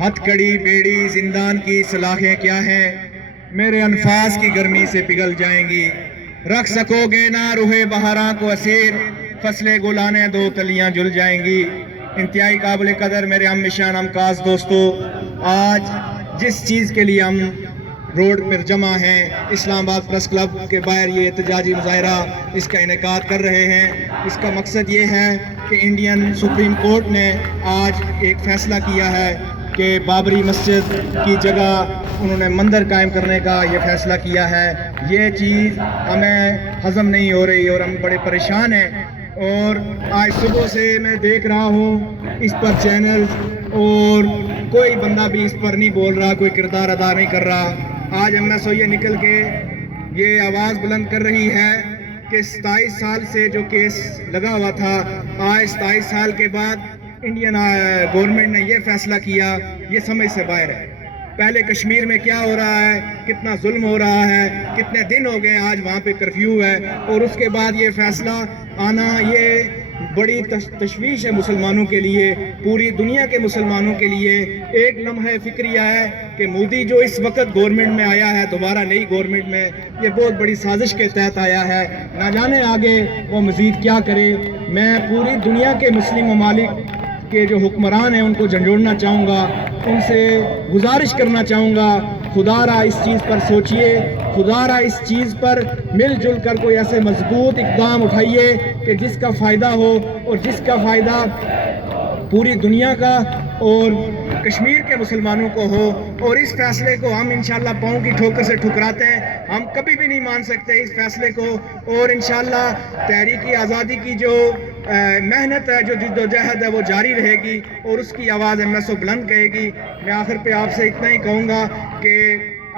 ہتھ کڑی بیڑی زندان کی سلاخیں کیا ہیں، میرے انفاس کی گرمی سے پگھل جائیں گی۔ رکھ سکو گے نہ روح بہاراں کو اسیر، فصلیں گلانے دو تلیاں جل جائیں گی۔ انتہائی قابل قدر میرے ہم نشان ہمکاز دوستو، آج جس چیز کے لیے ہم روڈ پر جمع ہیں، اسلام آباد پریس کلب کے باہر یہ احتجاجی مظاہرہ اس کا انعقاد کر رہے ہیں، اس کا مقصد یہ ہے کہ انڈین سپریم کورٹ نے آج ایک فیصلہ کیا ہے کہ بابری مسجد کی جگہ انہوں نے مندر قائم کرنے کا یہ فیصلہ کیا ہے۔ یہ چیز ہمیں ہضم نہیں ہو رہی اور ہم بڑے پریشان ہیں، اور آج صبح سے میں دیکھ رہا ہوں اس پر چینلز اور کوئی بندہ بھی اس پر نہیں بول رہا، کوئی کردار ادا نہیں کر رہا۔ آج MSO یہ نکل کے یہ آواز بلند کر رہی ہے کہ 27 سال سے جو کیس لگا ہوا تھا، آج 27 سال کے بعد انڈین گورنمنٹ نے یہ فیصلہ کیا، یہ سمجھ سے باہر ہے۔ پہلے کشمیر میں کیا ہو رہا ہے، کتنا ظلم ہو رہا ہے، کتنے دن ہو گئے آج وہاں پہ کرفیو ہے، اور اس کے بعد یہ فیصلہ آنا یہ بڑی تشویش ہے مسلمانوں کے لیے، پوری دنیا کے مسلمانوں کے لیے۔ ایک لمحہ فکریہ ہے کہ مودی جو اس وقت گورنمنٹ میں آیا ہے، دوبارہ نئی گورنمنٹ میں، یہ بہت بڑی سازش کے تحت آیا ہے، نہ جانے آگے وہ مزید کیا کرے۔ میں پوری دنیا کے مسلم ممالک کے جو حکمران ہیں ان کو جھنجھوڑنا چاہوں گا، ان سے گزارش کرنا چاہوں گا، خدا را اس چیز پر سوچئے، خدا را اس چیز پر مل جل کر کوئی ایسے مضبوط اقدام اٹھائیے کہ جس کا فائدہ ہو، اور جس کا فائدہ پوری دنیا کا اور کشمیر کے مسلمانوں کو ہو۔ اور اس فیصلے کو ہم انشاءاللہ پاؤں کی ٹھوکر سے ٹھکراتے ہیں، ہم کبھی بھی نہیں مان سکتے اس فیصلے کو، اور انشاءاللہ تحریک آزادی کی جو محنت ہے، جو جد و جہد ہے، وہ جاری رہے گی، اور اس کی آواز MSO بلند کہے گی۔ میں آخر پہ آپ سے اتنا ہی کہوں گا کہ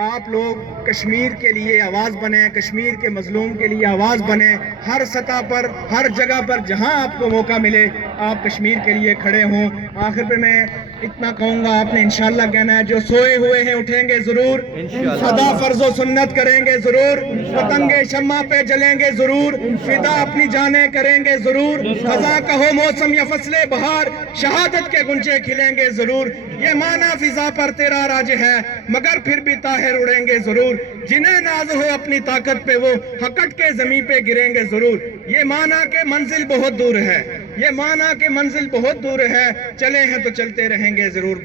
آپ لوگ کشمیر کے لیے آواز بنیں، کشمیر کے مظلوم کے لیے آواز بنیں، ہر سطح پر، ہر جگہ پر جہاں آپ کو موقع ملے آپ کشمیر کے لیے کھڑے ہوں۔ آخر پہ میں اتنا کہوں گا، آپ نے انشاءاللہ کہنا ہے، جو سوئے ہوئے ہیں اٹھیں گے ضرور، سدا فرض و سنت کریں گے ضرور، پتنگ شمع پہ جلیں گے ضرور، فدا اپنی جانیں کریں گے ضرور، خزاں کا ہو موسم یا فصل بہار، شہادت کے گنچے کھلیں گے ضرور۔ یہ معنی فضا پر تیرا راج ہے، مگر پھر بھی طاہر اڑیں گے ضرور، جنہیں ناز ہو اپنی طاقت پہ وہ ہکٹ کے زمین پہ گریں گے ضرور۔ یہ معنی کہ منزل بہت دور ہے، یہ معنی کہ منزل بہت دور ہے، چلے ہیں تو چلتے رہیں گے ضرور۔